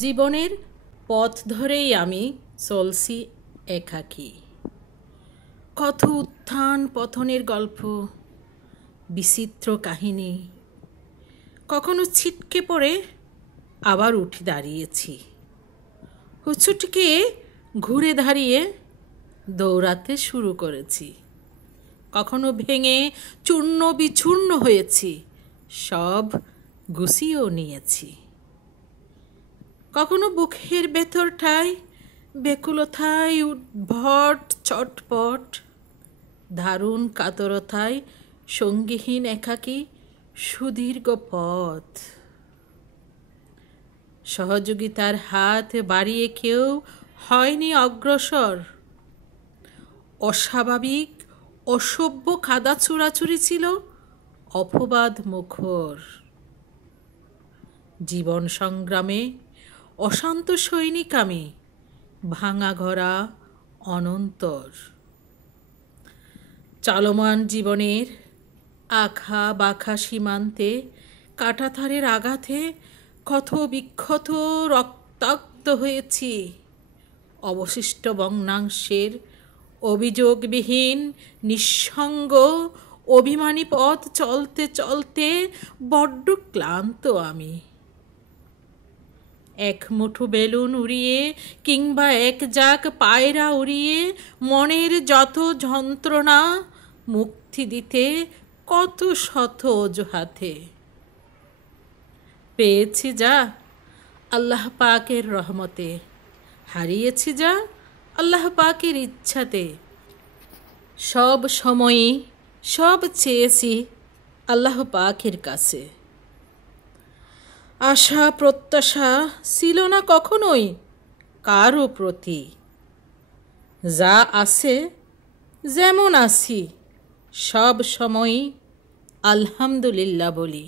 জীবনের পথ ধরেই আমি চলছি একাকী। কত উত্থান পতনের গল্প, বিচিত্র কাহিনী। কখনো ছিটকে পড়ে আবার উঠে দাঁড়িয়েছি, হুচুটকে ঘুরে দাঁড়িয়ে দৌড়াতে শুরু করেছি। কখনো ভেঙে চূর্ণ বিচূর্ণ হয়েছি, সব গুছিয়েও নিয়েছি। কখনো বুকের ভেতরটায় বেকুলতায় উদ্ভট চটপট, দারুণ কাতরতায় সঙ্গীহীন একাকী সুদীর্ঘ পথ। সহযোগিতার হাত বাড়িয়ে কেউ হয়নি অগ্রসর। অস্বাভাবিক অসভ্য কাদা চুরাচুরি ছিল অপবাদ মুখর। জীবন সংগ্রামে অশান্ত সৈনিক আমি, ভাঙা ঘরা অনন্তর। চলমান জীবনের আখা বাখা সীমান্তে কাঁটাতারের আঘাতে ক্ষত বিক্ষত রক্তাক্ত হয়েছি। অবশিষ্ট ভগ্নাংশের অভিযোগবিহীন নিঃসঙ্গ অভিমানী পথ চলতে চলতে বড্ড ক্লান্ত আমি। এক মুঠো বেলুন উড়িয়ে কিংবা এক জাক পায়রা উড়িয়ে মনের যত যন্ত্রণা মুক্তি দিতে কত শত অজুহাতে। পেয়েছি যা আল্লাহ পাকের রহমতে, হারিয়েছি যা আল্লাহ পাকের ইচ্ছাতে। সব সময়ই সব চেয়েছি আল্লাহ পাকের কাছে। আশা প্রত্যাশা ছিল না কখনোই কারো প্রতি। যা আছে যেমন আছি সব সময়ই আলহামদুলিল্লাহ বলি।